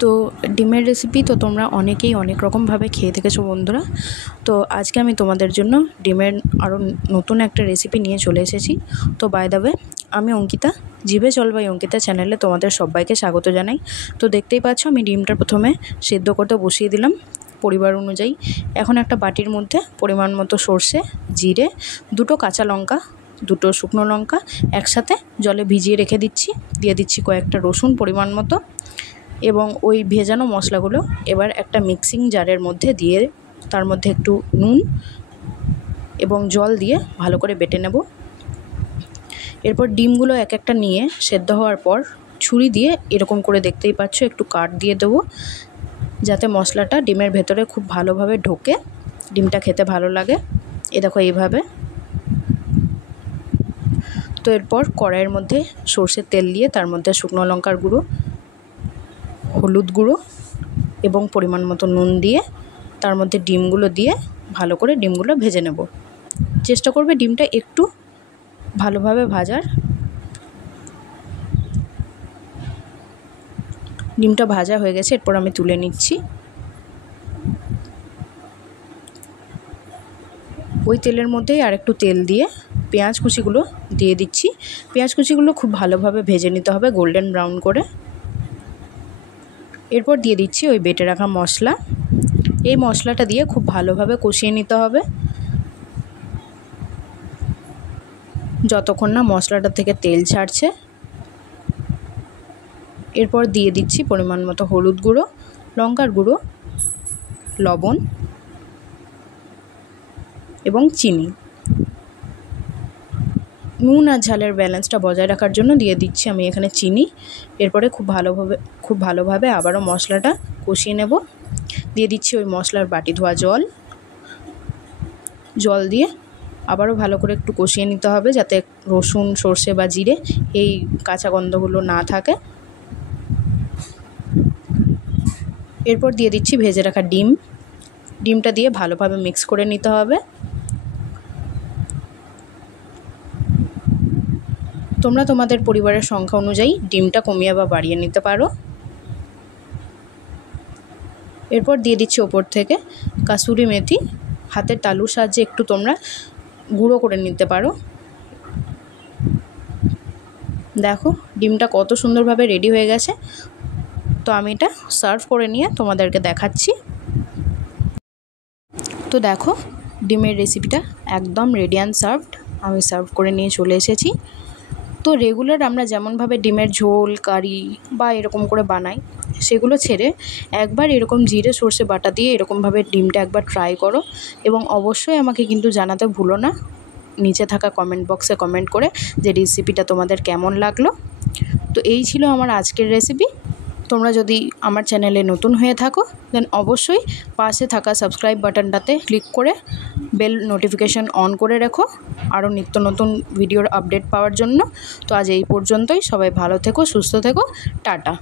তো ডিমের রেসিপি তো তোমরা অনেকেই অনেক রকমভাবে খেয়ে থেকেছো বন্ধুরা। তো আজকে আমি তোমাদের জন্য ডিমের আরও নতুন একটা রেসিপি নিয়ে চলে এসেছি। তো বাই দ্য ওয়ে, আমি অঙ্কিতা, জিভে জল বাই অঙ্কিতা চ্যানেলে তোমাদের সবাইকে স্বাগত জানাই। তো দেখতেই পাচ্ছ আমি ডিমটা প্রথমে সেদ্ধ করতে বসিয়ে দিলাম পরিমাণ অনুযায়ী। এখন একটা বাটির মধ্যে পরিমাণ মতো সর্ষে, জিরে, দুটো কাঁচা লঙ্কা, দুটো শুকনো লঙ্কা একসাথে জলে ভিজিয়ে রেখে দিচ্ছি। দিয়ে দিচ্ছি কয়েকটা রসুন পরিমাণ মতো, এবং ওই ভেজানো মশলাগুলো এবার একটা মিক্সিং জারের মধ্যে দিয়ে তার মধ্যে একটু নুন এবং জল দিয়ে ভালো করে বেটে নেব। এরপর ডিমগুলো এক একটা নিয়ে সেদ্ধ হওয়ার পর ছুরি দিয়ে এরকম করে, দেখতেই পাচ্ছ, একটু কাট দিয়ে দেবো যাতে মশলাটা ডিমের ভেতরে খুব ভালোভাবে ঢোকে, ডিমটা খেতে ভালো লাগে। এ দেখো এইভাবে। তো এরপর কড়াইয়ের মধ্যে সর্ষের তেল দিয়ে তার মধ্যে শুকনো লঙ্কার গুঁড়ো, হলুদ গুঁড়ো এবং পরিমাণ মতো নুন দিয়ে তার মধ্যে ডিমগুলো দিয়ে ভালো করে ডিমগুলো ভেজে নেব। চেষ্টা করবে ডিমটা একটু ভালোভাবে ভাজার। ডিমটা ভাজা হয়ে গেছে, এরপর আমি তুলে নিচ্ছি। ওই তেলের মধ্যেই আর একটু তেল দিয়ে পেঁয়াজ কুচিগুলো দিয়ে দিচ্ছি। পেঁয়াজ কুচিগুলো খুব ভালোভাবে ভেজে নিতে হবে গোল্ডেন ব্রাউন করে। এরপর দিয়ে দিচ্ছি ওই বেটে রাখা মশলা। এই মশলাটা দিয়ে খুব ভালোভাবে কষিয়ে নিতে হবে যতক্ষণ না মশলাটা থেকে তেল ছাড়ছে। এরপর দিয়ে দিচ্ছি পরিমাণ মতো হলুদ গুঁড়ো, লঙ্কার গুঁড়ো, লবণ এবং চিনি। নুন আর ঝালের ব্যালেন্সটা বজায় রাখার জন্য দিয়ে দিচ্ছি আমি এখানে চিনি। এরপরে খুব ভালোভাবে আবারও মশলাটা কষিয়ে নেব। দিয়ে দিচ্ছি ওই মশলার বাটি ধোয়া জল দিয়ে আবারও ভালো করে একটু কষিয়ে নিতে হবে যাতে রসুন, সর্ষে বা জিরে এই কাঁচা গন্ধগুলো না থাকে। এরপর দিয়ে দিচ্ছি ভেজে রাখা ডিমটা দিয়ে ভালোভাবে মিক্স করে নিতে হবে। তোমরা তোমাদের পরিবারের সংখ্যা অনুযায়ী ডিমটা কমিয়ে বা বাড়িয়ে নিতে পারো। এরপর দিয়ে দিচ্ছি ওপর থেকে কাসুরি মেথি। হাতের তালুর সাহায্যে একটু তোমরা গুঁড়ো করে নিতে পারো। দেখো ডিমটা কত সুন্দরভাবে রেডি হয়ে গেছে। তো আমি এটা সার্ভ করে নিয়ে তোমাদেরকে দেখাচ্ছি। তো দেখো ডিমের রেসিপিটা একদম রেডি অ্যান্ড সার্ভড। আমি সার্ভ করে নিয়ে চলে এসেছি। তো রেগুলার আমরা যেমনভাবে ডিমের ঝোল, কারি বা এরকম করে বানাই, সেগুলো ছেড়ে একবার এরকম জিরে সর্ষে বাটা দিয়ে এরকমভাবে ডিমটা একবার ট্রাই করো, এবং অবশ্যই আমাকে কিন্তু জানাতে ভুলো না নিচে থাকা কমেন্ট বক্সে কমেন্ট করে যে রেসিপিটা তোমাদের কেমন লাগলো। তো এই ছিল আমার আজকের রেসিপি। তোমরা যদি আমার চ্যানেলে নতুন হয়ে থাকো দেন অবশ্যই পাশে থাকা সাবস্ক্রাইব বাটনটাতে ক্লিক করে বেল নোটিফিকেশন অন করে রেখো আরও নিত্য নতুন ভিডিওর আপডেট পাওয়ার জন্য। তো আজ এই পর্যন্তই। সবাই ভালো থেকো, সুস্থ থেকো, টাটা।